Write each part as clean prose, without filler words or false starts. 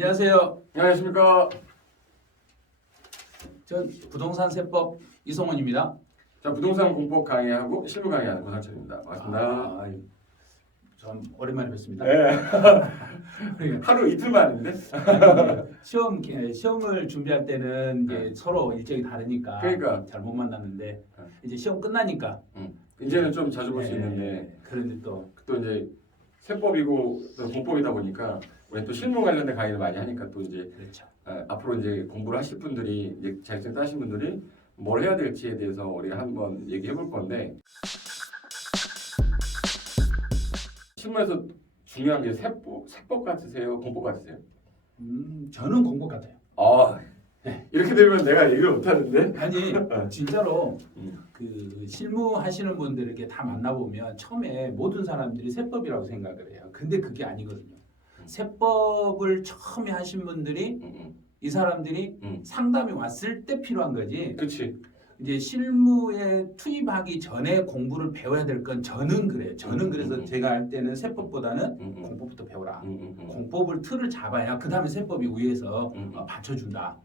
안녕하세요. 안녕하십니까. 전 부동산 세법 이성원입니다. 자, 부동산 공법 강의하고 실무 강의하는 고상철입니다. 반갑습니다. 전 오랜만에 뵙습니다. 네. 하루 이틀 만인데. 시험을 준비할 때는 이제 서로 일정이 다르니까 그러니까. 잘 못 만났는데 이제 시험 끝나니까 이제는 좀 자주 볼 수 있는데 그런데 또 이제 세법이고 또 공법이다 보니까 우리 또 실무 관련된 강의를 많이 하니까 또 이제 그렇죠. 앞으로 이제 공부를 하실 분들이 이제 자격증 따신 분들이 뭘 해야 될지에 대해서 우리가 한번 얘기해 볼 건데 실무에서 중요한 게 세법 같으세요? 공법 같으세요? 저는 공부 같아요. 아, 이렇게 되면 내가 얘기를 못 하는데. 아니 진짜로 음. 그 실무하시는 분들에게 다 만나보면 처음에 모든 사람들이 세법이라고 생각을 해요. 근데 그게 아니거든요. 세법을 처음에 하신 분들이 이 사람들이 상담이 왔을 때 필요한 거지. 그렇지. 이제 실무에 투입하기 전에 공부를 배워야 될 건 저는 그래요. 저는 그래서 제가 할 때는 세법보다는 공법부터 배워라. 공법을 틀을 잡아야 그 다음에 세법이 위에서 받쳐준다.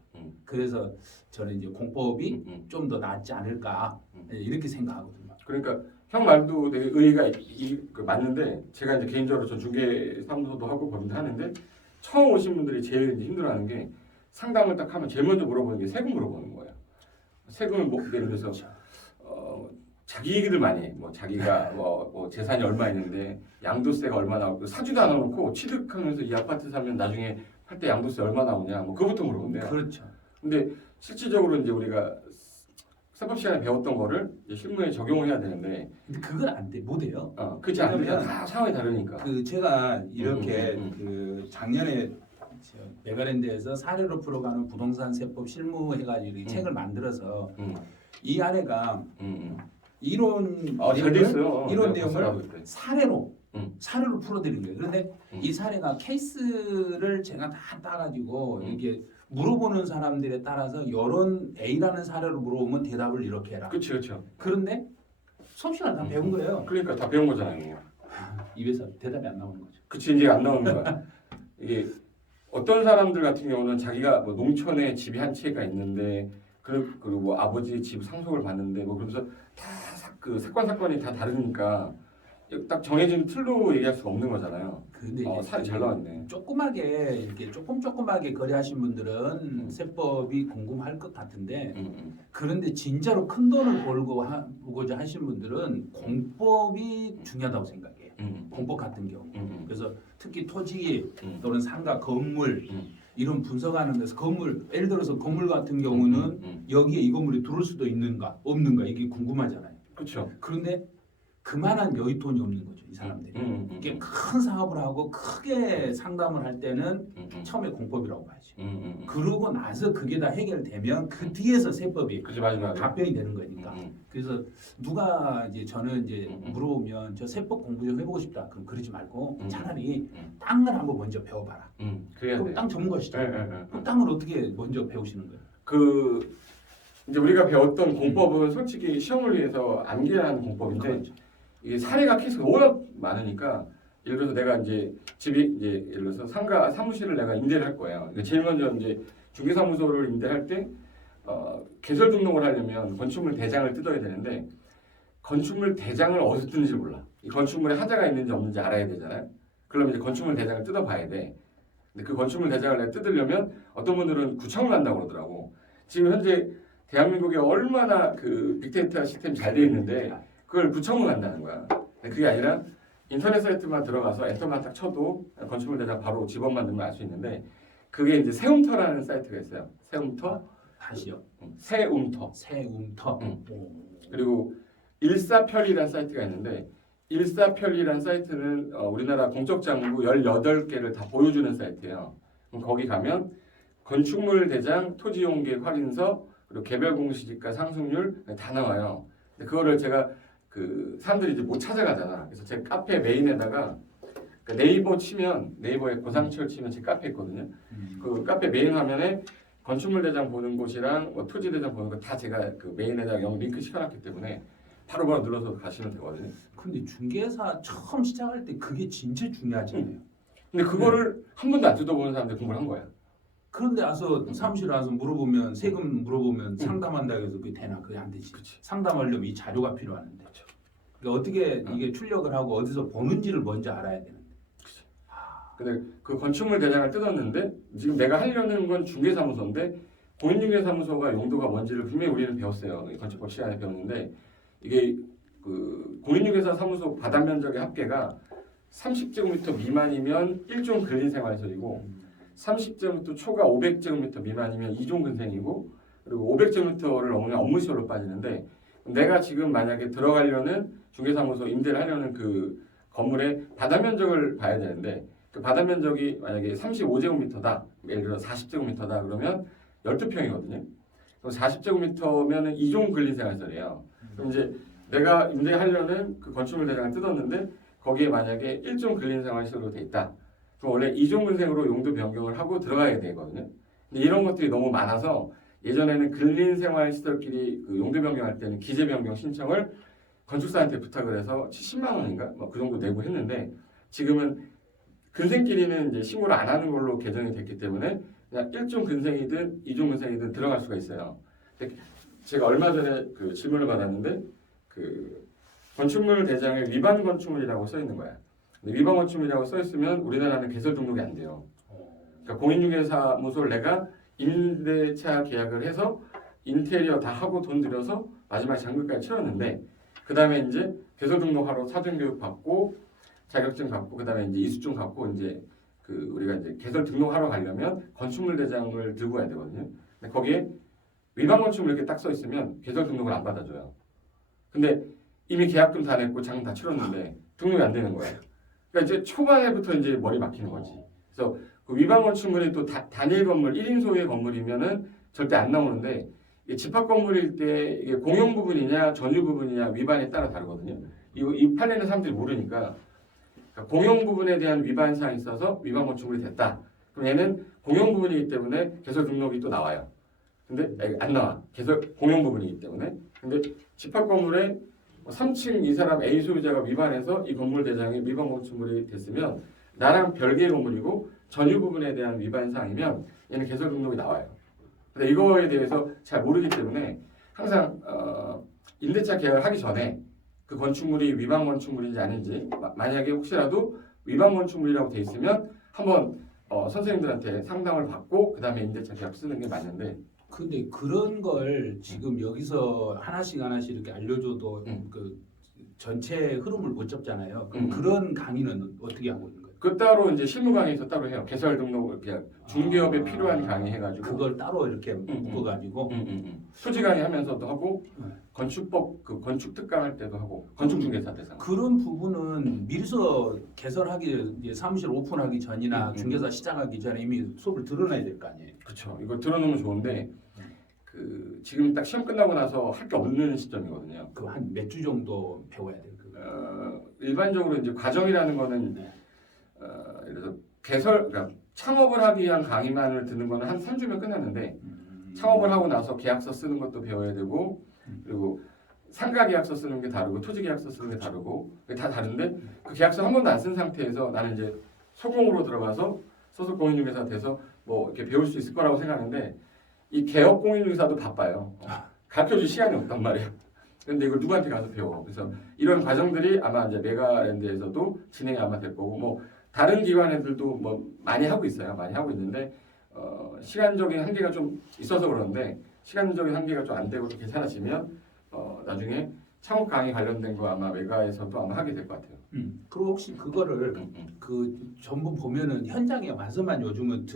그래서 저는 이제 공법이 좀 더 낫지 않을까 이렇게 생각하거든요. 그러니까 형 말도 되게 의의가 맞는데 제가 이제 개인적으로 저 중개 사무소도 하고 법인도 하는데 처음 오신 분들이 제일 이제 힘들어하는 게 상담을 딱 하면 제일 먼저 물어보는 게 세금 물어보는 거예요. 세금을 뭐 예를 들어서 자기 얘기들 많이 해. 뭐 자기가 뭐 재산이 얼마 있는데 양도세가 얼마 나오고 사주도 안 해놓고 취득하면서 이 아파트 사면 나중에 할 때 양도세 얼마 나오냐 뭐 그것부터 물어본대요. 그렇죠. 근데 실질적으로 이제 우리가 세법 시간에 배웠던 거를 이제 실무에 적용을 해야 되는데 근데 그건 안 돼, 못 해요. 그렇지 않으면 다 상황이 다르니까. 그 제가 이렇게 그 작년에 메가랜드에서 사례로 풀어가는 부동산 세법 실무 해가지고 이 책을 만들어서 이 아래가 이론 잘 돼 있어요. 이론 내가 봤어, 내용을 나도 그때. 사례로 풀어드린 거예요. 그런데 이 사례가 케이스를 제가 다 따가지고 이렇게 물어보는 사람들에 따라서 이런 A라는 사례로 물어보면 대답을 이렇게 해라. 그렇죠. 그런데 수업 시간 다 배운 거예요. 그러니까 다 배운 거잖아요. 입에서 대답이 안 나오는 거죠. 그치 이제 안 나오는 거야. 이게 어떤 사람들 같은 경우는 자기가 뭐 농촌에 집이 한 채가 있는데 그리고 뭐 아버지 집 상속을 받는데 뭐 그러면서 다 그 사건이 다 다르니까 딱 정해진 틀로 얘기할 수가 없는 거잖아요. 근데 살이 잘 나왔네. 조그맣게 이렇게 조그맣게 거래하신 분들은 세법이 궁금할 것 같은데 그런데 진짜로 큰 돈을 벌고자 하신 분들은 공법이 중요하다고 생각해요. 공법 같은 경우. 그래서 특히 토지 또는 상가, 건물 이런 분석하는 데서 건물 예를 들어서 건물 같은 경우는 여기에 이 건물이 들어올 수도 있는가 없는가 이게 궁금하잖아요. 그렇죠. 그런데 그만한 여윳돈이 없는 거죠, 이 사람들이. 이게 큰 사업을 하고 크게 상담을 할 때는 처음에 공법이라고 봐야죠. 그러고 나서 그게 다 해결되면 그 뒤에서 세법이 그치 마지막에 답변이 되는 거니까. 그래서 누가 이제 저는 이제 물어보면 저 세법 공부 좀 해보고 싶다. 그럼 그러지 말고 차라리 땅을 한번 먼저 배워봐라. 그래야 그럼 돼. 땅 전문가시죠. 네. 그럼 땅을 어떻게 먼저 배우시는 거예요? 그 이제 우리가 배웠던 공법은 솔직히 시험을 위해서 암기하는 공법인데 그렇죠. 이게 사례가 케이스가 워낙 많으니까 예를 들어서 내가 이제 집이 이제 예를 들어서 상가 사무실을 내가 임대를 할 거예요. 그러니까 제일 먼저 이제 중개사무소를 임대할 때 개설 등록을 하려면 건축물 대장을 뜯어야 되는데 건축물 대장을 어디서 뜯는지 몰라. 이 건축물에 하자가 있는지 없는지 알아야 되잖아요. 그러면 이제 건축물 대장을 뜯어봐야 돼. 근데 그 건축물 대장을 내가 뜯으려면 어떤 분들은 구청 간다고 그러더라고. 지금 현재 대한민국에 얼마나 그 빅데이터 시스템이 잘 돼 있는데 그걸 구청을 간다는 거야. 근데 그게 아니라 인터넷 사이트만 들어가서 엔터만 딱 쳐도 건축물 대장 바로 집업만 넣으면 알 수 있는데 그게 이제 세움터라는 사이트가 있어요. 세움터. 다시요. 세움터. 세움터. 그리고 일사편리라는 사이트가 있는데 일사편리라는 사이트는 우리나라 공적장부 18개를 다 보여주는 사이트예요. 그럼 거기 가면 건축물 대장, 토지용계획 확인서, 그리고 개별공시지가 상승률 다 나와요. 근데 그거를 제가 그 사람들이 이제 못 찾아가잖아. 그래서 제 카페 메인에다가 네이버 치면 네이버에 고상철 치면 제 카페 있거든요. 그 카페 메인 화면에 건축물 대장 보는 곳이랑 뭐 토지 대장 보는 거 다 제가 그 메인에다가 링크 시켜놨기 때문에 바로바로 눌러서 가시면 되거든요. 근데 중개사 처음 시작할 때 그게 진짜 중요하잖아요. 근데 그거를 한 번도 안 뜯어보는 사람들이 공부를 한 거야. 그런데 와서 사무실에 와서 물어보면 세금 물어보면 상담한다고 해서 그게 되나? 그게 안 되지. 그치. 상담하려면 이 자료가 필요한데. 그러니까 어떻게 이게 출력을 하고 어디서 보는지를 먼저 알아야 되는데. 근데 그 건축물 대장을 뜯었는데 지금 내가 하려는 건 중개사무소인데 공인중개사무소가 용도가 뭔지를 분명히 우리는 배웠어요. 건축법 시간에 배웠는데 이게 그 공인중개사 사무소 바닥 면적의 합계가 30제곱미터 미만이면 1종 근린생활시설이고 30제곱미터 초과 500제곱미터 미만이면 2종 근생이고 그리고 500제곱미터를 넘으면 업무시설로 빠지는데 내가 지금 만약에 들어가려는 중개사무소 임대를 하려는 그 건물의 바닥 면적을 봐야 되는데 그 바닥 면적이 만약에 35제곱미터다 예를 들어 40제곱미터다 그러면 12평이거든요. 그럼 40제곱미터면 2종 근린생활시설이에요. 그럼 이제 내가 임대하려는 그 건축물 대장을 뜯었는데 거기에 만약에 1종 근린생활시설로 돼 있다. 그럼 원래 2종 근생으로 용도 변경을 하고 들어가야 되거든요. 근데 이런 것들이 너무 많아서 예전에는 근린생활시설끼리 그 용도 변경할 때는 기재 변경 신청을 건축사한테 부탁을 해서 70만 원인가 뭐 그 정도 내고 했는데 지금은 근생끼리는 이제 신고를 안 하는 걸로 개정이 됐기 때문에 그냥 1종 근생이든 2종 근생이든 들어갈 수가 있어요. 근데 제가 얼마 전에 그 질문을 받았는데 그 건축물 대장에 위반 건축물이라고 써 있는 거야. 근데 위반 건축물이라고 써 있으면 우리나라는 개설 등록이 안 돼요. 그러니까 공인중개사무소를 내가 임대차 계약을 해서 인테리어 다 하고 돈 들여서 마지막 잔금까지 치렀는데 그 다음에 이제 개설 등록하러 사전 교육 받고 자격증 갖고 그다음에 이제 이수증 갖고 이제 그 우리가 이제 개설 등록하러 가려면 건축물 대장을 들고 가야 되거든요. 근데 거기에 위반 건축물 이렇게 딱 써 있으면 개설 등록을 안 받아줘요. 근데 이미 계약금 다 냈고 장 다 치렀는데 등록이 안 되는 거예요. 그러니까 이제 초반에부터 이제 머리 막히는 거지. 그래서 그 위반 건축물이 또 단일 건물 1인 소유의 건물이면은 절대 안 나오는데 집합 건물일 때 이게 공용 부분이냐 전유 부분이냐 위반에 따라 다르거든요. 이 판에는 사람들이 모르니까. 그러니까 공용 부분에 대한 위반 사항이 있어서 위반 건축물이 됐다. 그럼 얘는 공용 부분이기 때문에 개설 등록이 또 나와요. 근데 안 나와. 개설 공용 부분이기 때문에. 근데 집합 건물에 3층 이 사람 A 소유자가 위반해서 이 건물 대장이 위반 건축물이 됐으면 나랑 별개의 건물이고 전유 부분에 대한 위반 사항이면 얘는 개설 등록이 나와요. 근데 이거에 대해서 잘 모르기 때문에 항상 임대차 계약을 하기 전에 그 건축물이 위반 건축물인지 아닌지 만약에 혹시라도 위반 건축물이라고 돼 있으면 한번 선생님들한테 상담을 받고 그 다음에 임대차 계약 쓰는 게 맞는데 근데 그런 걸 지금 여기서 하나씩 이렇게 알려줘도 그 전체 흐름을 못 잡잖아요. 그럼 그런 강의는 어떻게 하고 있는 거예요? 그 따로 이제 실무 강의에서 따로 해요. 개설 등록을 그냥 중개업에 필요한 강의 해가지고 그걸 따로 이렇게 묶어가지고 소지 강의 하면서도 하고 건축법 그 건축 특강 할 때도 하고 건축 중개사 대상 그런 부분은 미리서 개설하기 이제 사무실 오픈하기 전이나 중개사 시작하기 전에 이미 수업을 들어놔야 될 거 아니에요. 그렇죠. 이거 들어놓으면 좋은데 그 지금 딱 시험 끝나고 나서 할 게 없는 시점이거든요. 그 한 몇 주 정도 배워야 돼요. 일반적으로 이제 과정이라는 거는 예를 들어서 개설 그러니까 창업을 하기 위한 강의만을 듣는 거는 한 3주면 끝났는데 창업을 하고 나서 계약서 쓰는 것도 배워야 되고 그리고 상가 계약서 쓰는 게 다르고 토지 계약서 쓰는 게 다르고 다 다른데 그 계약서 한 번도 안 쓴 상태에서 나는 이제 소공으로 들어가서 소속 공인중개사 돼서 뭐 이렇게 배울 수 있을 거라고 생각하는데 이 개업 공인중개사도 바빠요. 가르쳐줄 시간이 없단 말이에요. 근데 이걸 누구한테 가서 배워. 그래서 이런 과정들이 아마 이제 메가랜드에서도 진행이 아마 될 거고 뭐 다른 기관애들도 뭐 많이 하고 있어요. 많이 하고 있는데 시간적인 한계가 좀 있어서 그러는데 시간적인 한계가 좀 안 되고 좀 괜찮아지면 나중에 창업 강의 관련된 거 아마 메가에서도 아마 하게 될 것 같아요. 그리고 혹시 그거를 그 전부 보면은 현장에 와서만 요즘은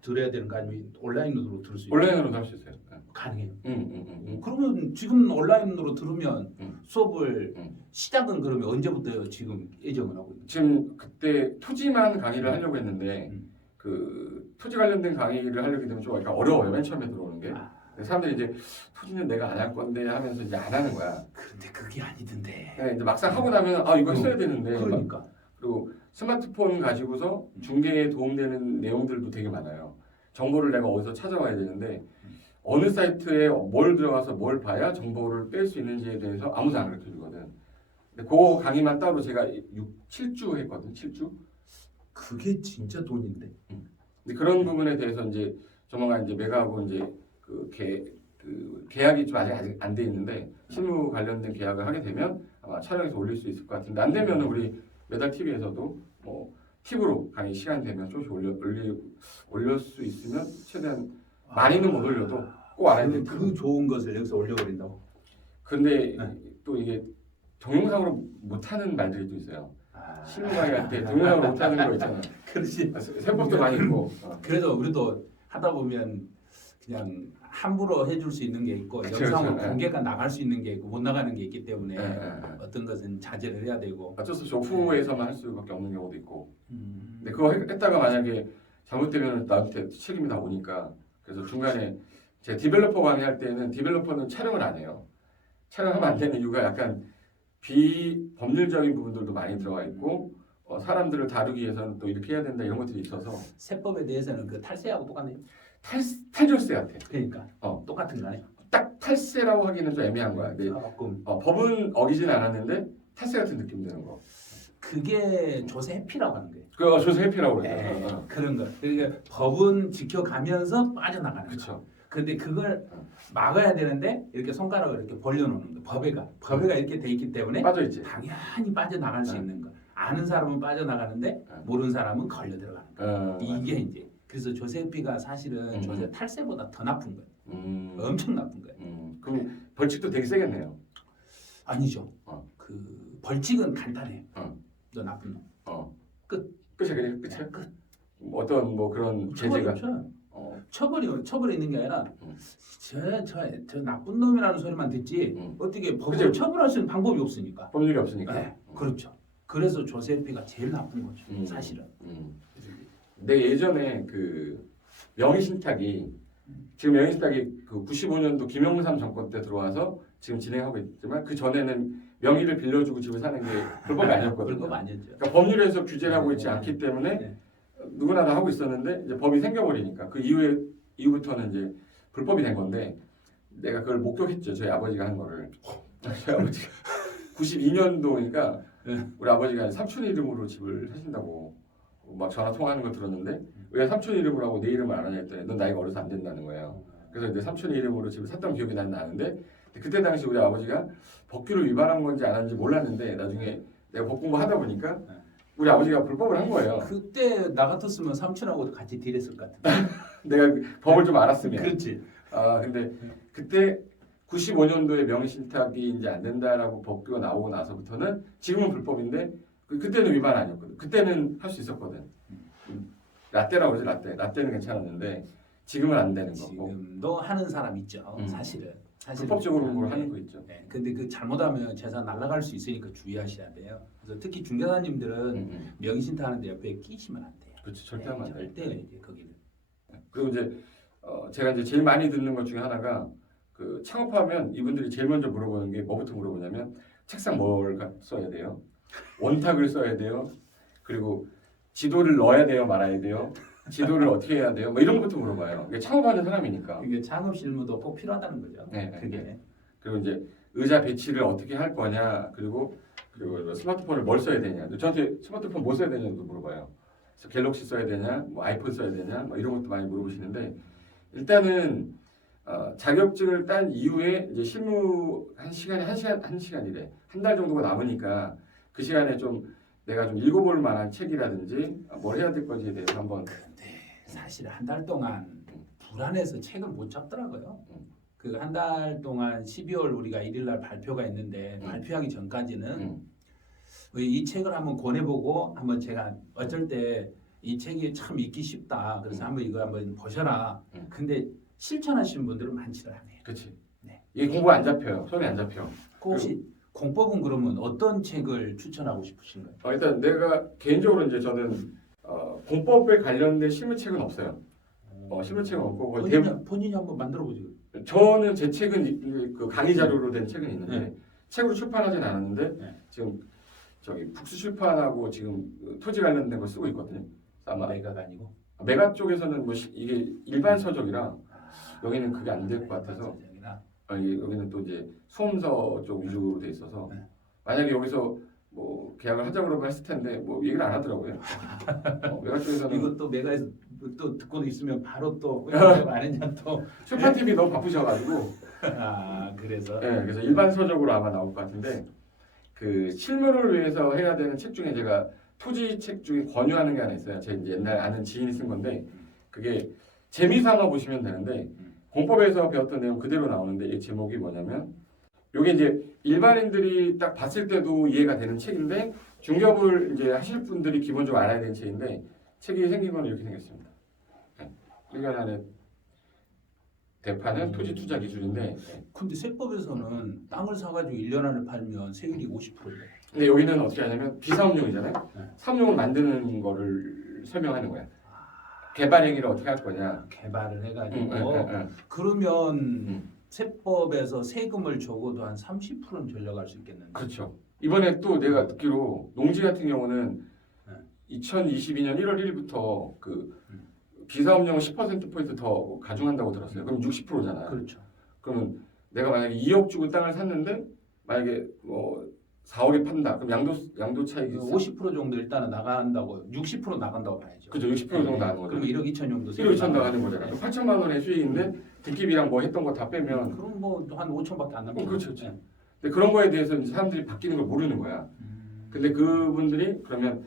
들어야 되는 거 아니면 온라인으로 들을 수 있어요? 온라인으로도 할 수 있어요. 가능해요. 그러면 지금 온라인으로 들으면 수업을 시작은 그러면 언제부터 지금 예정을 하고 있는? 지금 그때 토지만 강의를 하려고 했는데 그 토지 관련된 강의를 하려게 되면 좀 약간 어려워요. 맨 처음에 들어오는 게. 사람들이 이제 토지는 내가 안 할 건데 하면서 이제 안 하는 거야. 그런데 그게 아니던데. 네, 이제 막상 하고 나면 이거 했어야 되는데. 그러니까. 그리고 스마트폰 가지고서 중개에 도움되는 내용들도 되게 많아요. 정보를 내가 어디서 찾아와야 되는데 어느 사이트에 뭘 들어가서 뭘 봐야 정보를 뺄 수 있는지에 대해서 아무도 안 가르쳐 주거든. 근데 그 강의만 따로 제가 7주 했거든. 7주. 그게 진짜 돈인데. 근데 그런 부분에 대해서 이제 조만간 이제 메가하고 이제 그 계약이 좀 아직 안 돼 있는데 실무 관련된 계약을 하게 되면 아마 촬영해서 올릴 수 있을 것 같은데 안 되면 우리 메달 TV에서도 뭐 팁으로 강의 시간 되면 조금씩 올릴 수 있으면 최대한 많이는 못 올려도 꼭 알아야 될 그 좋은 것을 여기서 올려버린다고. 근데 네. 또 이게 동영상으로 못하는 말들이 또 있어요. 아. 실무 강의할 때 동영상으로 못하는 거 있잖아요. 그렇지. 세법도 많이 있고. 그래도 우리도 하다 보면 그냥 함부로 해줄 수 있는 게 있고 그쵸, 영상으로 그쵸. 공개가 나갈 수 있는 게 있고 못 나가는 게 있기 때문에 네. 어떤 것은 자제를 해야 되고. 어쩔 수 없이 오프에서만 할 수밖에 없는 경우도 있고. 음. 근데 그거 했다가 만약에 잘못되면 나한테 책임이 다 오니까. 그래서 중간에 제 디벨로퍼 강의할 때는 디벨로퍼는 촬영을 안 해요. 촬영하면 안 되는 이유가 약간 비법률적인 부분들도 많이 들어가 있고 사람들을 다루기 위해서는 또 이렇게 해야 된다 이런 것들이 있어서 세법에 대해서는 그 탈세하고 똑같네요. 탈졸세 같아. 그러니까 어. 똑같은 거네. 딱 탈세라고 하기는 좀 애매한 거야. 근데 조금 법은 어기진 않았는데 탈세 같은 느낌 드는 거. 그게 조세 회피라고 하는 거예요. 그 조세 회피라고 네, 그래요. 그런 거. 그러니까 법은 지켜가면서 빠져나가는 거. 그렇죠. 근데 그걸 막아야 되는데 이렇게 손가락을 이렇게 벌려놓는 거. 법에가 이렇게 돼 있기 때문에 빠져 있지. 당연히 빠져나갈 수 네. 있는 거. 아는 사람은 빠져나가는데 모르는 사람은 걸려 들어가는 거. 이게 이제 그래서 조세피가 사실은 조세 탈세보다 더 나쁜 거예요. 엄청 나쁜 거예요. 그럼 벌칙도 되게 세겠네요. 아니죠. 그 벌칙은 간단해요. 어. 너 나쁜 놈. 끝이야 그냥 끝이야. 끝. 어떤 뭐 그런 제재가. 처벌이 있는 게 아니라 저 나쁜 놈이라는 소리만 듣지 어떻게 법으로 처벌할 수 있는 방법이 없으니까. 법률이 없으니까. 네, 그렇죠. 그래서 조세피가 제일 나쁜 거죠. 사실은. 내 예전에 그 명의신탁이 지금 명의신탁이 그 95년도 김영삼 정권 때 들어와서 지금 진행하고 있지만 그 전에는 명의를 빌려주고 집을 사는 게 불법이 아니었거든요. 불법 아니었죠. 그러니까 법률에서 규제를 하고 있지 않기 때문에 누구나 다 하고 있었는데 이제 법이 생겨버리니까 그 이후부터는 이제 불법이 된 건데 내가 그걸 목격했죠. 저희 아버지가 한 거를. 저희 아버지가 92년도니까 우리 아버지가 삼촌 이름으로 집을 사신다고 막 전화 통화하는 거 들었는데 왜 삼촌 이름으로 하고 내 이름을 안 하냐 했더니 넌 나이가 어려서 안 된다는 거예요. 그래서 내 삼촌 이름으로 집을 샀던 기억이 나는데 그때 당시 우리 아버지가 법규를 위반한 건지 안 한지 몰랐는데 나중에 내가 법 공부하다 보니까 우리 아버지가 불법을 한 거예요. 그때 나 같았으면 삼촌하고 같이 딜했을 것 같은데. 내가 법을 좀 알았으면. 그렇지. 근데 그때 95년도에 명의신탁이 이제 안 된다라고 법규가 나오고 나서부터는 지금은 불법인데 그때는 위반 아니었거든. 그때는 할 수 있었거든. 라떼라고 그러지 라떼는 괜찮았는데 지금은 안 되는 거고. 지금도 하는 사람 있죠. 사실은. 불법적으로 그걸 하는 거 있죠. 네, 근데 그 잘못하면 재산 날아갈 수 있으니까 주의하셔야 돼요. 그래서 특히 중개사님들은 명의신탁 하는데 옆에 끼시면 안 돼요. 그렇죠. 절대 하면 안 돼. 절대 이제 거기는. 그리고 이제 제가 이제 제일 많이 듣는 것 중에 하나가 그 창업하면 이분들이 제일 먼저 물어보는 게 뭐부터 물어보냐면 책상 뭘 써야 돼요? 원탁을 써야 돼요? 그리고 지도를 넣어야 돼요? 말아야 돼요? 지도를 어떻게 해야 돼요? 뭐 이런 것도 물어봐요. 이게 창업하는 사람이니까. 이게 창업 실무도 꼭 필요하다는 거죠. 네, 그게. 네. 그리고 이제 의자 배치를 어떻게 할 거냐, 그리고 스마트폰을 뭘 써야 되냐. 저한테 스마트폰 뭐 써야 되냐도 물어봐요. 그래서 갤럭시 써야 되냐, 뭐 아이폰 써야 되냐, 뭐 이런 것도 많이 물어보시는데 일단은 자격증을 딴 이후에 이제 실무 한 시간이래. 한 달 정도가 남으니까 그 시간에 좀 내가 좀 읽어볼 만한 책이라든지 뭘 해야 될 건지에 대해서 한번. 근데 사실 한 달 동안 불안해서 책을 못 잡더라고요. 그 한 달 동안 12월 우리가 1일 날 발표가 있는데 발표하기 전까지는 이 책을 한번 권해보고 한번 제가 어쩔 때 이 책이 참 읽기 쉽다. 그래서 한번 이거 한번 보셔라. 근데 실천하시는 분들은 많지를 않아요. 그렇지. 네. 이게 공부 안 잡혀요. 손에 안 잡혀. 혹시 공법은 그러면 어떤 책을 추천하고 싶으신가요? 일단 내가 개인적으로 이제 저는 공법에 관련된 실무책은 없어요. 실무책은 없고 거의 본인이 한번 만들어보죠. 저는 제 책은 그 강의 자료로 된 책은 있는데 책으로 출판하진 않았는데 지금 저기 북수출판하고 지금 토지 관련된 거 쓰고 있거든요. 아마 메가가 아니고 메가 쪽에서는 뭐 이게 일반 서적이라 여기는 그게 안 될 것 같아서 여기는 또 이제 수험서 쪽 위주로 돼 있어서 만약에 여기서 뭐 계약을 하자고 그러면 했을 텐데 뭐 얘기를 안 하더라고요. 메가 쪽에서는 이것도 메가에서 또 듣고 있으면 바로 또 안 했냐 또. 출판 TV 너무 바쁘셔가지고 그래서. 네, 그래서 일반 서적으로 아마 나올 것 같은데 그 실무를 위해서 해야 되는 책 중에 제가 토지 책 중에 권유하는 게 하나 있어요. 제 이제 옛날 아는 지인이 쓴 건데 그게 재미삼아 보시면 되는데 공법에서 배웠던 내용 그대로 나오는데 이 제목이 뭐냐면 요게 이제 일반인들이 딱 봤을 때도 이해가 되는 책인데 중개업을 이제 하실 분들이 기본적으로 알아야 되는 책인데 책이 생긴 건 이렇게 생겼습니다. 1년 안에 대파는 토지 투자 기술인데 근데 세법에서는 땅을 사가지고 1년 안에 팔면 세율이 50%래. 근데 여기는 어떻게 하냐면 비사업용이잖아요. 네. 사업용을 만드는 거를 설명하는 거야. 개발 행위를 어떻게 할 거냐. 개발을 해가지고 응. 그러면 세법에서 세금을 적어도 한 30%는 절약할 수 있겠는데. 그렇죠. 이번에 또 내가 듣기로 농지 같은 경우는 2022년 1월 1일부터 그 비사업용 10%포인트 더 가중한다고 들었어요. 그럼 60%잖아요. 그렇죠. 그러면 내가 만약에 2억 주고 땅을 샀는데 만약에 뭐 4억에 판다. 그럼 양도 차익이 50% 정도 일단은 나간다고 60% 나간다고 봐야죠. 그죠. 60% 정도 나가는 거죠. 그럼 1억 2천 정도 1억 2천 나가는 거잖아요. 8천만 원의 수익인데 뒷집이랑 뭐 했던 거 다 빼면 그럼 뭐 한 5천밖에 안 남죠. 그렇죠. 근데 그런 거에 대해서 이제 사람들이 바뀌는 걸 모르는 거야. 근데 그분들이 그러면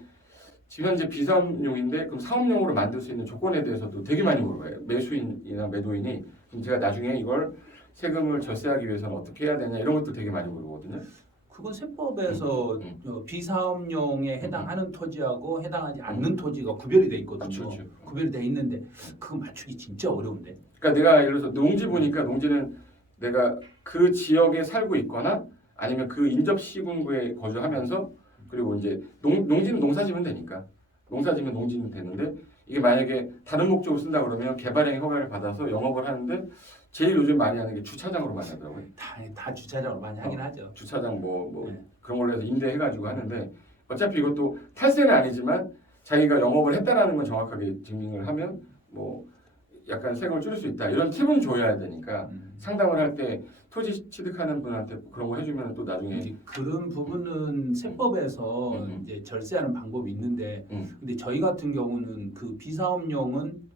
지금 현재 비사업용인데 그럼 사업용으로 만들 수 있는 조건에 대해서도 되게 많이 물어봐요. 매수인이나 매도인이 그럼 제가 나중에 이걸 세금을 절세하기 위해서는 어떻게 해야 되냐 이런 것도 되게 많이 물어보거든요. 그건 세법에서 비사업용에 해당하는 토지하고 해당하지 않는 토지가 구별이 돼 있거든요. 그렇죠. 구별이 돼 있는데 그거 맞추기 진짜 어려운데. 그러니까 내가 예를 들어서 농지 보니까 농지는 내가 그 지역에 살고 있거나 아니면 그 인접 시군구에 거주하면서 그리고 이제 농지는 농사지면 되니까 농사지면 농지는 되는데 이게 만약에 다른 목적으로 쓴다 그러면 개발행위 허가를 받아서 영업을 하는데 제일 요즘 많이 하는 게 주차장으로 많이 하더라고요. 다 주차장으로 많이 하긴 하죠. 주차장 뭐 네. 그런 걸로 해서 임대해가지고 하는데 어차피 이것도 탈세는 아니지만 자기가 영업을 했다라는 건 정확하게 증명을 하면 뭐 약간 세금을 줄일 수 있다 이런 팁은 줘야 되니까 상담을 할 때 토지 취득하는 분한테 그런 거 해주면 또 나중에 이제 그런 부분은 세법에서 이제 절세하는 방법이 있는데 근데 저희 같은 경우는 그 비사업용은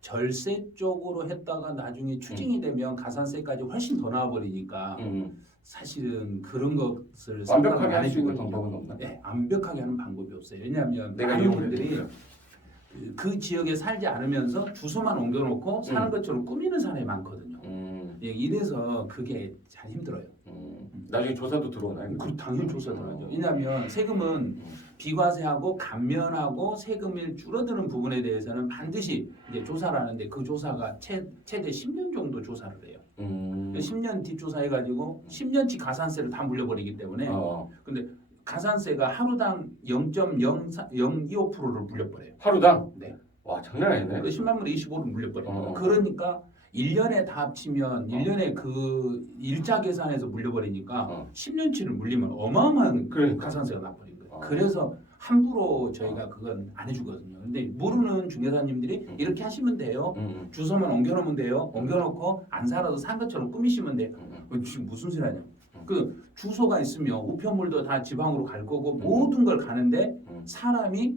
절세 쪽으로 했다가 나중에 추징이 되면 가산세까지 훨씬 더 나와버리니까 사실은 그런 것을 완벽하게 할 안 수 있는 해주거든요. 방법은 없나? 네, 완벽하게 하는 방법이 없어요. 왜냐하면 내가 많은 이용을 분들이 해주니까. 그 지역에 살지 않으면서 주소만 옮겨놓고 사는 것처럼 꾸미는 사람이 많거든요. 예, 이래서 그게 잘 힘들어요. 나중에 조사도 들어오나요? 그 당연히 조사 들어가죠. 왜냐하면 세금은 비과세하고 감면하고 세금이 줄어드는 부분에 대해서는 반드시 이제 조사를 하는데 그 조사가 최대 10년 정도 조사를 해요. 10년 뒷조사해가지고 10년치 가산세를 다 물려버리기 때문에 근데 가산세가 하루당 0.025%를 물려버려요. 하루당? 네. 와 장난 아니네. 10만 분의 25를 물려버려요. 그러니까 1년에 다 합치면 1년에 그 일자 계산해서 물려버리니까 10년치를 물리면 어마어마한 가산세가 나버린 거예요. 그래서 함부로 저희가 그건 안 해주거든요. 근데 모르는 중개사님들이 이렇게 하시면 돼요. 주소만 옮겨놓으면 돼요. 옮겨놓고 안 살아도 산 것처럼 꾸미시면 돼요. 지금 무슨 소리 하냐. 그 주소가 있으면 우편물도 다 지방으로 갈 거고 모든 걸 가는데 사람이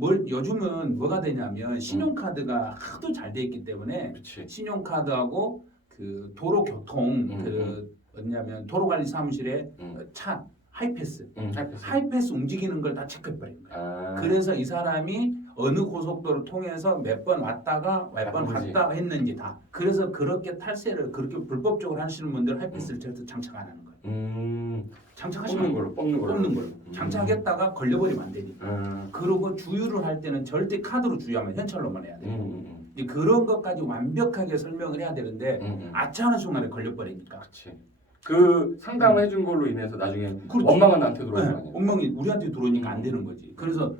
요즘은 뭐가 되냐면 신용카드가 하도 잘 돼 있기 때문에 그치. 신용카드하고 그 도로교통 그 뭐냐면 도로관리사무실에 차 하이패스 하이패스 움직이는 걸 다 체크해버린 거예요. 그래서 이 사람이 어느 고속도로 통해서 몇 번 왔다가 몇 번 갔다 했는지 다. 그래서 그렇게 탈세를 그렇게 불법적으로 하시는 분들 하이패스를 절대 장착 안 하는 거예요. 장착하시는 걸로 뽑는 걸로 장착했다가 걸려버리면 안 되니까. 그리고 주유를 할 때는 절대 카드로 주유하면 현찰로만 해야 돼요. 그런 것까지 완벽하게 설명을 해야 되는데 아차하는 순간에 걸려버리니까. 그치. 그 상담을 해준 걸로 인해서 나중에 원망은 나한테 들어오는 거 아니야? 원망이 우리한테 들어오니까 안 되는 거지. 그래서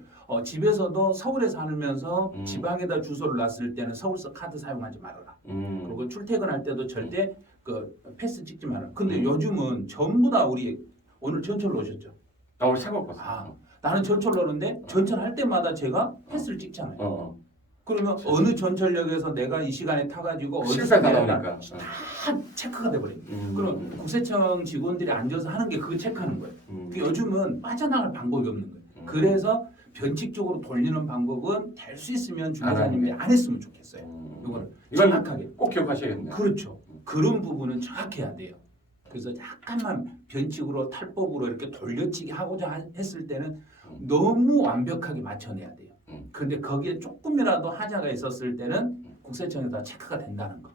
집에서도 서울에 살면서 지방에다 주소를 놨을 때는 서울서 카드 사용하지 말아라. 그리고 출퇴근할 때도 절대 그 패스 찍지 마라. 근데 요즘은 전부 다 우리 오늘 전철로 오셨죠? 나 오늘 사고 봤어. 나는 전철로 오는데 전철할 때마다 제가 패스를 찍잖아요. 그러면 어느 전철역에서 내가 이 시간에 타가지고 어디서 시간이 다 내려가 나오니까. 다 체크가 돼버립니다. 그럼 국세청 직원들이 앉아서 하는 게 그거 체크하는 거예요. 그 요즘은 빠져나갈 방법이 없는 거예요. 그래서 변칙적으로 돌리는 방법은 될 수 있으면 중개사님들이 안 했으면 좋겠어요. 이거는 이건 정확하게. 꼭 기억하셔야겠네요. 그렇죠. 그런 부분은 정확해야 돼요. 그래서 약간만 변칙으로 탈법으로 이렇게 돌려치기 하고자 했을 때는 너무 완벽하게 맞춰내야 돼요. 그런데 거기에 조금이라도 하자가 있었을 때는 국세청에다 체크가 된다는 거.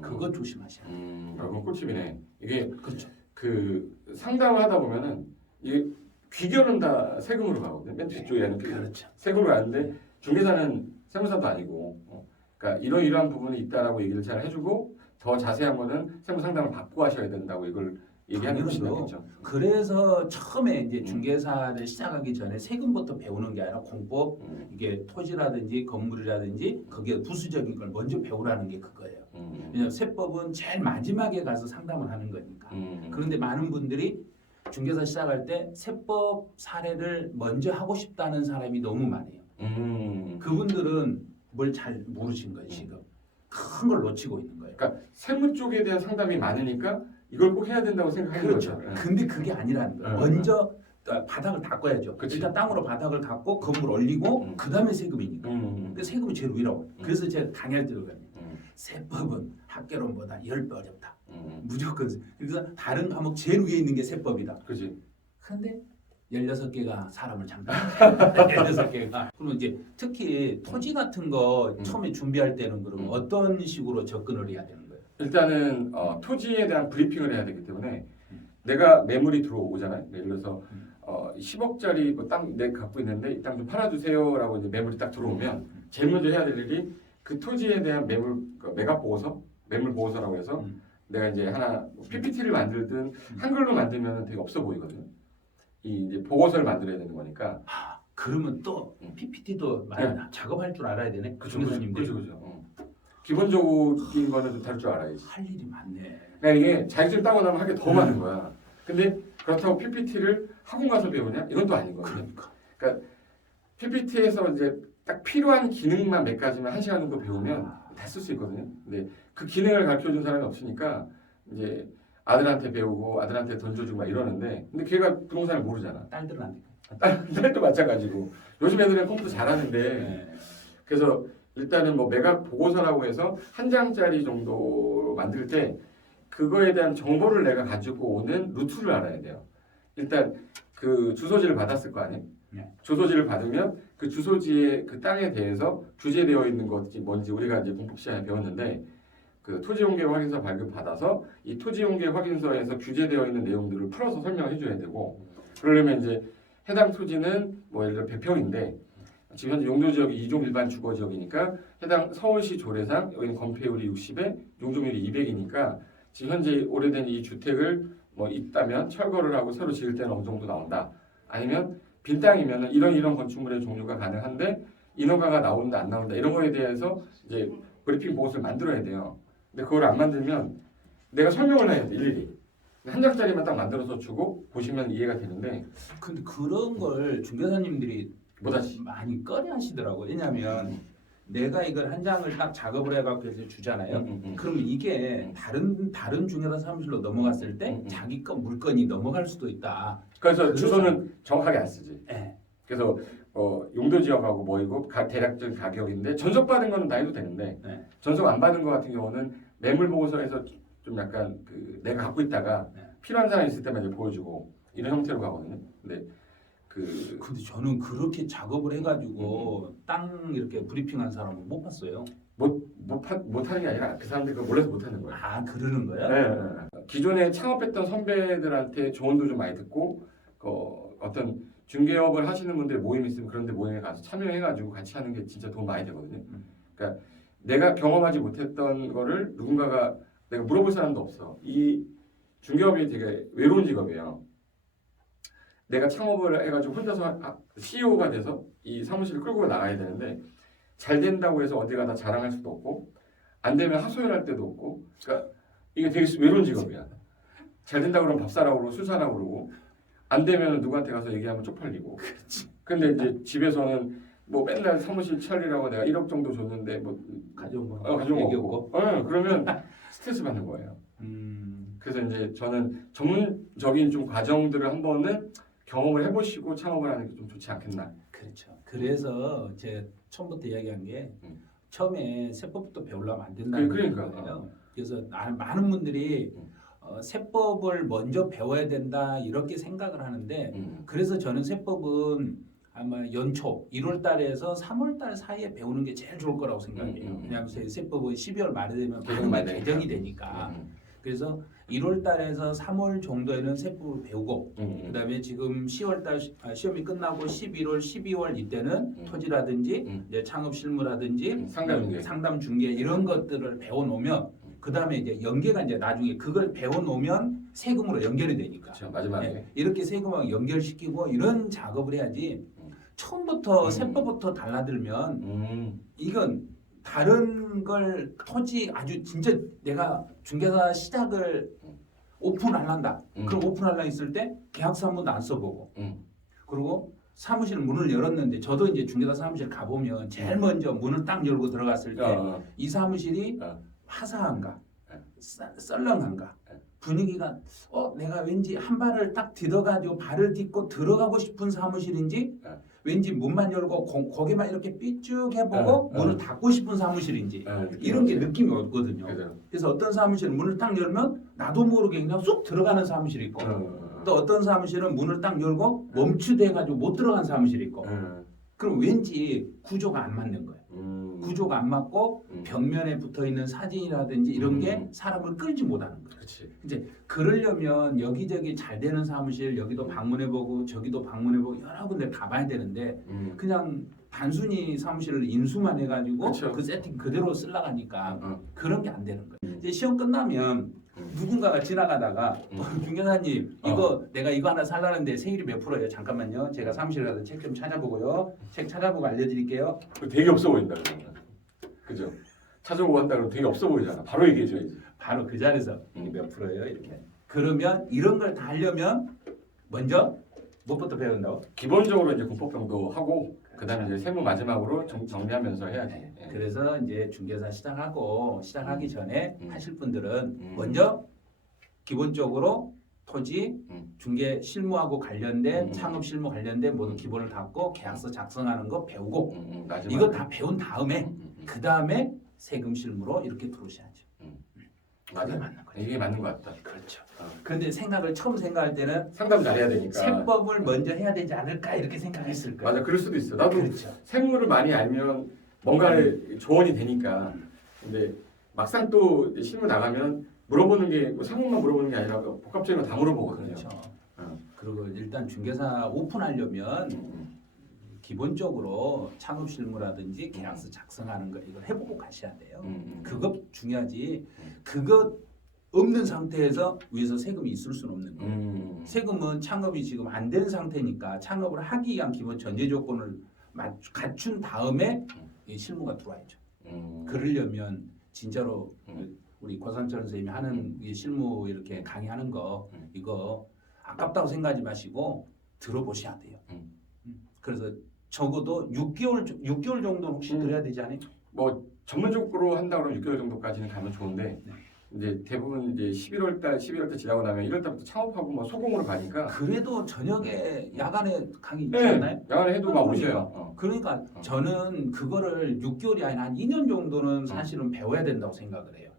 그거 조심하셔야 돼요. 그건 꿀팁이네. 이게 그렇죠. 그 상담을 하다 보면은 이게 귀결은 다 세금으로 가거든요. 맨 뒤쪽에는 그렇죠. 세금으로 가는데 중개사는 세무사도 아니고, 그러니까 이러이러한 부분이 있다라고 얘기를 잘 해주고 더 자세한 거는 세무 상담을 받고 하셔야 된다고 이걸 얘기하는 것이 당연하죠. 낫겠죠. 그래서 처음에 이제 중개사를 시작하기 전에 세금부터 배우는 게 아니라 공법, 이게 토지라든지 건물이라든지 거기에 부수적인 걸 먼저 배우라는 게 그거예요. 왜냐하면 세법은 제일 마지막에 가서 상담을 하는 거니까. 그런데 많은 분들이 중개사 시작할 때 세법 사례를 먼저 하고 싶다는 사람이 너무 많아요. 그분들은 뭘 잘 모르신 거예요. 지금 큰 걸 놓치고 있는 거예요. 그러니까 세무 쪽에 대한 상담이 많으니까 이걸 꼭 해야 된다고 생각하는 그렇죠. 거죠. 근데 그게 아니라는 거예요. 먼저 바닥을 닦아야죠. 그치. 일단 땅으로 바닥을 닦고 건물 올리고 그 다음에 세금이니까. 그 세금이 제일 위라고. 그래서 제가 강의할 때도 그래요. 세법은 학개론보다 10배 어렵다. 무조건. 그래서 다른 과목 제일 위에 있는 게 세법이다. 그렇지. 그런데 16개가 사람을 장단합니다. 16개가. 그러면 이제 특히 토지 같은 거 처음에 준비할 때는 그러면 어떤 식으로 접근을 해야 되는 거예요? 일단은 토지에 대한 브리핑을 해야 되기 때문에 내가 매물이 들어오잖아요. 예를 들어서 10억짜리 뭐 땅 내가 갖고 있는데 이 땅 좀 팔아주세요라고 이제 매물이 딱 들어오면 제일 먼저 해야 될 일이 그 토지에 대한 매각 보고서, 매물 보고서라고 해서 내가 이제 하나 PPT를 만들든 한글로 만들면 되게 없어 보이거든요. 이 이제 보고서를 만들어야 되는 거니까. 그러면 또 PPT도 많이 작업할 줄 알아야 되네. 그렇죠. 중개사님들이. 기본적인 거는 좀 다룰 줄 알아야지. 할 일이 많네. 그러니까 이게 자격증 따고 나면 하기 더 많은 거야. 근데 그렇다고 PPT를 학원 가서 배우냐? 이건 또 아닌 거거든요. 그러니까 PPT에서 이제 딱 필요한 기능만 몇 가지만 1시간 정도 배우면 다 쓸 수 있거든요. 근데 그 기능을 가르쳐 준 사람이 없으니까 이제 아들한테 배우고 아들한테 던져주고 막 이러는데 근데 걔가 부동산을 모르잖아. 딸들한테. 딸도 마찬가지고 요즘 애들은 컴퓨터 잘하는데 그래서 일단은 뭐 매각 보고서라고 해서 한 장짜리 정도 만들 때 그거에 대한 정보를 내가 가지고 오는 루트를 알아야 돼요. 일단 그 주소지를 받았을 거 아니에요? 주소지를 받으면 그 주소지의 그 땅에 대해서 규제되어 있는 것이 뭔지 우리가 이제 공법 시간에 배웠는데 그 토지용계 확인서 발급 받아서 이 토지용계 확인서에서 규제되어 있는 내용들을 풀어서 설명해 줘야 되고 그러려면 이제 해당 토지는 뭐 예를 들어 100평인데 지금 현재 용도지역이 2종 일반 주거지역이니까 해당 서울시 조례상 여기는 건폐율이 60에 용적률이 200이니까 지금 현재 오래된 이 주택을 뭐 있다면 철거를 하고 새로 지을 때는 어느 정도 나온다. 아니면 빈 땅이면 이런 건축물의 종류가 가능한데 인허가가 나온다 안 나온다 이런 거에 대해서 이제 브리핑 보고서를 만들어야 돼요. 근데 그걸 안 만들면 내가 설명을 해야 돼 일일이. 한 장짜리만 딱 만들어서 주고 보시면 이해가 되는데 근데 그런 걸 중개사님들이 못하시. 많이 꺼려 하시더라고요. 왜냐하면 내가 이걸 한 장을 딱 작업을 해갖고 이제 주잖아요. 그러면 이게 다른 중개사 사무실로 넘어갔을 때 자기 거 물건이 넘어갈 수도 있다. 그래서 주소는 정확하게 안 쓰지. 네. 그래서 용도 지역하고 뭐이고 대략적인 가격인데 전속 받은 거는 다 해도 되는데 전속 안 받은 거 같은 경우는 매물 보고서에서 좀 약간 그 내가 갖고 있다가 필요한 사람이 있을 때만 이제 보여주고 이런 형태로 가거든요. 근데 근데 저는 그렇게 작업을 해가지고 땅 이렇게 브리핑한 사람은 못 봤어요. 못하는 게 아니라 그 사람들이 그걸 몰라서 못하는 거예요. 아 그러는 거야? 네. 기존에 창업했던 선배들한테 조언도 좀 많이 듣고 어떤 중개업을 하시는 분들 모임 있으면 그런 데 모임에 가서 참여해가지고 같이 하는 게 진짜 도움 많이 되거든요. 그러니까 내가 경험하지 못했던 거를 누군가가 내가 물어볼 사람도 없어. 이 중개업이 되게 외로운 직업이에요. 내가 창업을 해가지고 혼자서 CEO가 돼서 이 사무실을 끌고 나가야 되는데 잘 된다고 해서 어디 가다 자랑할 수도 없고 안 되면 하소연할 때도 없고 그러니까 이게 되게 외로운 직업이야. 잘 된다고 그러면 밥 사라고 그러고 술 사라고 그러고 안 되면 누구한테 가서 얘기하면 쪽팔리고 근데 이제 집에서는 뭐 맨날 사무실 처리라고 내가 1억 정도 줬는데 뭐 가져온 거 가져온 거 얘기했고. 없고 그러면 스트레스 받는 거예요. 그래서 이제 저는 전문적인 좀 과정들을 한번은 경험을 해보시고 창업을 하는 게 좀 좋지 않겠나. 그렇죠. 그래서 제가 처음부터 이야기한 게 처음에 세법부터 배우려면 안 된다는 그러니까. 거예요. 그래서 많은 분들이 세법을 먼저 배워야 된다 이렇게 생각을 하는데 그래서 저는 세법은 아마 연초 1월 달에서 3월 달 사이에 배우는 게 제일 좋을 거라고 생각해요. 왜냐하면 세법은 12월 말에 되면 개정이 되니까. 그래서 1월 달에서 3월 정도에는 세법을 배우고 그다음에 지금 10월 달 시험이 끝나고 11월, 12월 이때는 토지라든지 이제 창업 실무라든지 상담 중개 이런 것들을 배워 놓으면 그다음에 이제 연계가 이제 나중에 그걸 배워 놓으면 세금으로 연결이 되니까. 그렇죠. 마지막에. 네, 이렇게 세금하고 연결시키고 이런 작업을 해야지 처음부터 세법부터 달라들면 이건 다른 걸 토지 아주 진짜 내가 중개사 시작을 오픈하려다. 그럼 오픈하려 했을 때 계약서 한 번도 안 써보고 그리고 사무실 문을 열었는데 저도 이제 중개사 사무실 가보면 제일 먼저 문을 딱 열고 들어갔을 때 이 사무실이 화사한가 썰렁한가 분위기가 내가 왠지 한 발을 딱 디뎌가지고 발을 딛고 들어가고 싶은 사무실인지 왠지 문만 열고 거기만 이렇게 삐쭉해보고 문을 닫고 싶은 사무실인지 이런 게 느낌이 오거든요. 그래서 어떤 사무실은 문을 딱 열면 나도 모르게 그냥 쑥 들어가는 사무실이 있고 또 어떤 사무실은 문을 딱 열고 멈추돼가지고 못 들어간 사무실이 있고 그럼 왠지 구조가 안 맞는 거예요. 구조가 안 맞고 벽면에 붙어있는 사진이라든지 이런 게 사람을 끌지 못하는 거예요. 이제 그러려면 여기저기 잘 되는 사무실 여기도 방문해보고 저기도 방문해보고 여러 군데 가봐야 되는데 그냥 단순히 사무실을 인수만 해가지고 그 세팅 그대로 쓰려가니까 그런 게 안 되는 거예요. 이제 시험 끝나면 누군가가 지나가다가 중개사님 이거 내가 이거 하나 살라는데 세율이 몇 프로예요? 잠깐만요. 제가 사무실 가서 책 좀 찾아보고요. 책 찾아보고 알려드릴게요. 되게 없어 보인다. 그죠? 찾아보고 한다 그러면 되게 없어 보이잖아. 바로 얘기해줘야지. 바로 그 자리에서 몇 프로예요? 이렇게. 그러면 이런 걸 다 하려면 먼저 무엇부터 배운다고? 기본적으로 이제 군법 정도 하고 그다음에 이제 세무 마지막으로 정리하면서 해야지. 그래서 이제 중개사 시작하기 전에 하실 분들은 먼저 기본적으로 토지 중개 실무하고 관련된 창업 실무 관련된 모든 기본을 닫고 계약서 작성하는 거 배우고 이거 다 배운 다음에 그 다음에 세금 실무로 이렇게 들어오셔야죠. 그게 맞는 거죠. 이게 맞는 것 같다. 그렇죠. 그런데 처음 생각할 때는 상담 잘해야 되니까 세법을 먼저 해야 되지 않을까 이렇게 생각했을 거예요. 맞아, 그럴 수도 있어. 나도 그렇죠. 세무를 많이 알면 뭔가를 조언이 되니까. 근데 막상 또 실무 나가면 물어보는 게 뭐 상품만 물어보는 게 아니라 복합적인 거 다 물어보거든요. 그렇죠. 그리고 일단 중개사 오픈하려면 기본적으로 창업 실무라든지 계약서 작성하는 거 이걸 해보고 가셔야 돼요. 그것 중요하지. 그것 없는 상태에서 위에서 세금이 있을 수는 없는 거예요. 세금은 창업이 지금 안 된 상태니까 창업을 하기 위한 기본 전제 조건을 갖춘 다음에 이 실무가 들어와야죠. 그러려면 진짜로 우리 고상철 선생님이 하는 이 실무 이렇게 강의하는 거 이거 아깝다고 생각하지 마시고 들어보셔야 돼요. 그래서 적어도 6개월 정도는 혹시 들어야 되지 않아요? 뭐 전문적으로 한다 그러면 6개월 정도까지는 가면 좋은데 이제 대부분 이제 11월 달 지나고 나면 1월 달부터 창업하고 뭐 소공으로 가니까 그래도 저녁에 야간에 강의 있지 네, 않나요? 야간에 해도 막 오셔요. 그러니까 저는 그거를 6개월이 아니라 한 2년 정도는 사실은 배워야 된다고 생각을 해요.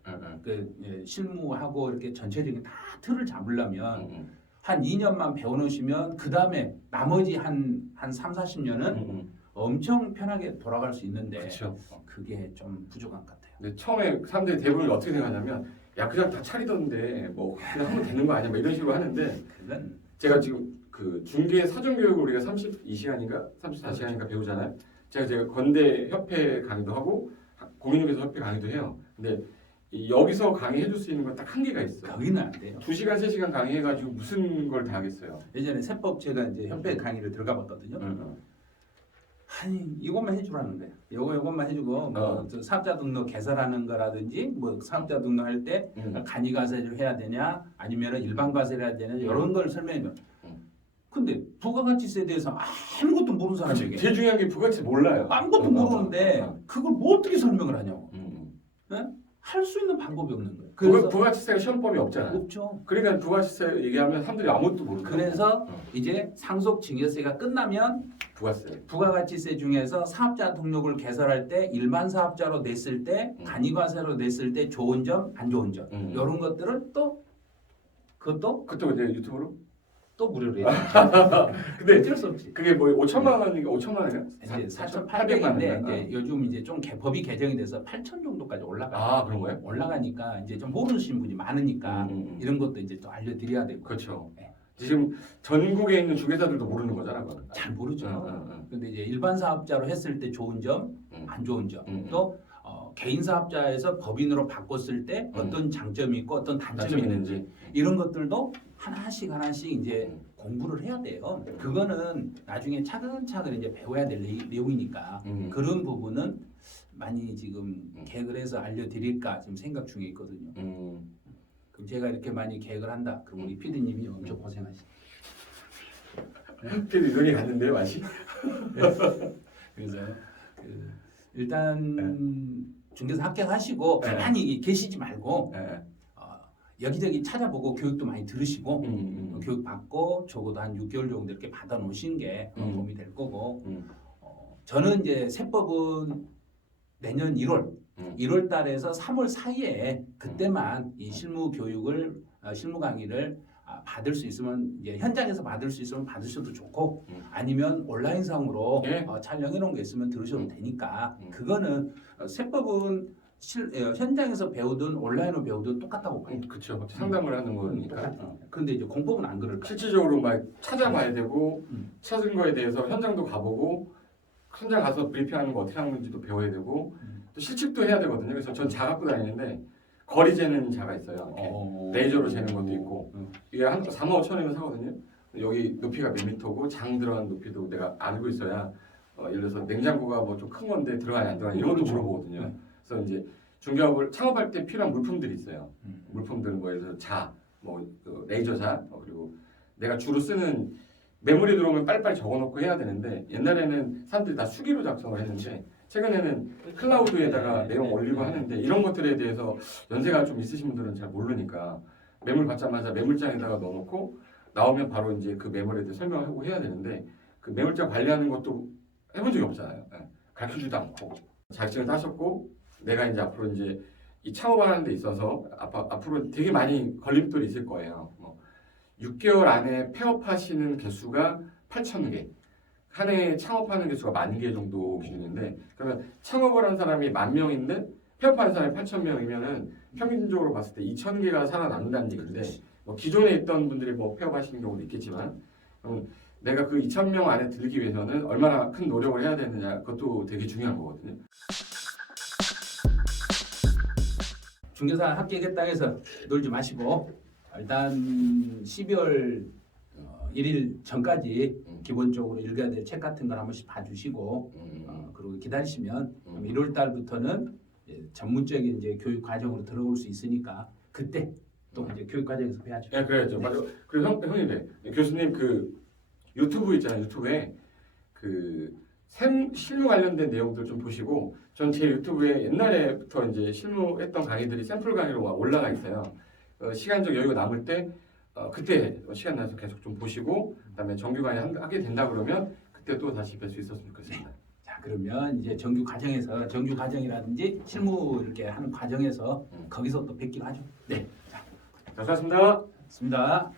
실무하고 이렇게 전체적인 다 틀을 잡으려면 한 2년만 배워놓으시면 그 다음에 나머지 한 3, 40년은 엄청 편하게 돌아갈 수 있는데 그렇죠. 그게 좀 부족한 것 같아요. 근데 처음에 사람들이 대부분 어떻게 생각하냐면 야 그냥 다 차리던데 뭐 그냥 하면 되는 거 아니야? 뭐 이런 식으로 하는데 그건 제가 지금 그 중개 사전 교육을 우리가 32시간인가 34시간인가 배우잖아요. 제가 건대 협회 강의도 하고 공인중개사 협회 강의도 해요. 근데 여기서 강의해 줄 수 있는 건 딱 한계가 있어. 거기는 안 돼요. 2시간 3시간 강의해가지고 무슨 걸 다 하겠어요. 예전에 세법 제가 이제 협회 강의를 들어가 봤거든요. 아니 이것만 해주라는 거야. 요것만 해주고 뭐 사업자 등록 개설하는 거라든지 뭐 사업자 등록할 때 간이 과세를 해야 되냐 아니면 일반 과세를 해야 되냐 이런 걸 설명해 줘. 근데 부가가치세에 대해서 아무것도 모르는 사람에게 제일 중요한 게 부가치 몰라요. 아무것도 모르는데 그걸 뭐 어떻게 설명을 하냐고. 네? 할 수 있는 방법이 없는 거예요. 그래서 부가치세가 시험법이 없잖아요. 없죠. 그러니까 부가치세 얘기하면 사람들이 아무것도 모르는 거예요. 그래서 이제 상속증여세가 끝나면 부가세. 부가가치세 중에서 사업자 등록을 개설할 때 일반 사업자로 냈을 때 간이과세로 냈을 때 좋은 점, 안 좋은 점 이런 것들을 또 그것도 그것도 이제 유튜브로? 또 무료로 해줘. 근데 어쩔 수 없지. 그게 뭐 5천만 원인가 5천만 원인가? 이제 4,800만 4,800인데 원인가? 이제 요즘 이제 좀 개법이 개정이 돼서 8천 정도까지 올라가. 아 그런 거예요? 올라가니까 이제 좀 모르시는 분이 많으니까 이런 것도 이제 또 알려드려야 되고. 그렇죠. 네. 지금 전국에 있는 주계사들도 모르는 거잖아. 그거. 잘 모르죠. 응. 근데 이제 일반 사업자로 했을 때 좋은 점, 안 좋은 점, 응. 또 개인 사업자에서 법인으로 바꿨을 때 어떤 장점이 있고 어떤 단점이 있는지 이런 것들도 하나씩 이제 공부를 해야 돼요. 그거는 나중에 차근차근 이제 배워야 될 내용이니까 그런 부분은 많이 지금 계획을 해서 알려드릴까 지금 생각 중에 있거든요. 그럼 제가 이렇게 많이 계획을 한다. 그럼 우리 PD님이 엄청 고생하시. PD 눈이 갔는데요, 맛이? 그래서 일단 중개사 합격하시고 가만히 계시지 말고 여기저기 찾아보고 교육도 많이 들으시고 교육 받고 적어도 한 6개월 정도 이렇게 받아 놓으신 게 도움이 될 거고 저는 이제 세법은 내년 1월 달에서 3월 사이에 그때만 이 실무 교육을 실무 강의를 받을 수 있으면 이제 현장에서 받을 수 있으면 받으셔도 좋고 아니면 온라인상으로 촬영해 놓은 게 있으면 들으셔도 되니까 그거는 세법은 현장에서 배우든 온라인으로 배우든 똑같다고 봐요. 그렇죠. 상담을 하는 거니까. 근데 이제 공법은 안 그럴까? 실질적으로 막 찾아봐야 되고 찾은 거에 대해서 현장도 가보고 현장 가서 브리핑하는 거 어떻게 하는지도 배워야 되고 또 실측도 해야 되거든요. 그래서 전 자 갖고 다니는데 거리 재는 자가 있어요. 이렇게 레이저로 재는 것도 있고 이게 한 4만 5천 원이면 사거든요. 여기 높이가 몇 미터고 장 들어간 높이도 내가 알고 있어야 예를 들어서 냉장고가 뭐 좀 큰 건데 들어가냐 안 들어가냐 이런 것도 물어보거든요. 그래서 이제 중개업을 창업할 때 필요한 물품들이 있어요. 물품들 뭐 예를 들어 자, 뭐 레이저 자, 그리고 내가 주로 쓰는 메모리 들어오면 빨리빨리 적어놓고 해야 되는데 옛날에는 사람들이 다 수기로 작성을 했는데 최근에는 클라우드에다가 내용 올리고 하는데 이런 것들에 대해서 연세가 좀 있으신 분들은 잘 모르니까 매물 받자마자 매물장에다가 넣어놓고 나오면 바로 이제 그 매물에 대해 설명하고 해야 되는데 그 매물장 관리하는 것도 해본 적이 없잖아요. 가르쳐주지도 않고 자격증을 따셨고 내가 이제 앞으로 이제 이 창업하는 데 있어서 앞으로 되게 많이 걸림돌이 있을 거예요. 6개월 안에 폐업하시는 개수가 8,000개, 한 해에 창업하는 개수가 10,000개 정도 기준인데 그러면 창업을 한 사람이 10,000명인데 폐업하는 사람이 8,000명이면은 평균적으로 봤을 때 2,000개가 살아남는다는 얘기인데 뭐 기존에 있던 분들이 뭐 폐업하시는 경우도 있겠지만 내가 그 2,000명 안에 들기 위해서는 얼마나 큰 노력을 해야 되느냐 그것도 되게 중요한 거거든요. 중개사 합격했다 해서 놀지 마시고 일단 12월 1일 전까지 기본적으로 읽어야 될 책 같은 걸 한 번씩 봐주시고 그리고 기다리시면 1월 달부터는 전문적인 이제 교육 과정으로 들어올 수 있으니까 그때 또 이제 교육 과정에서 배워야죠. 네, 그래야죠. 맞아. 그리고 형님, 교수님 그 유튜브 있잖아요. 유튜브에 그 실무 관련된 내용들 좀 보시고 전 제 유튜브에 옛날에부터 이제 실무했던 강의들이 샘플 강의로 올라가 있어요. 시간적 여유가 남을 때 그때 시간 내서 계속 좀 보시고 그다음에 정규 강의 하게 된다 그러면 그때 또 다시 뵐 수 있었으면 좋겠습니다. 자 그러면 이제 정규 과정이라든지 실무 이렇게 하는 과정에서 거기서 또 뵙기로 하죠. 네. 자, 수고하셨습니다. 좋습니다.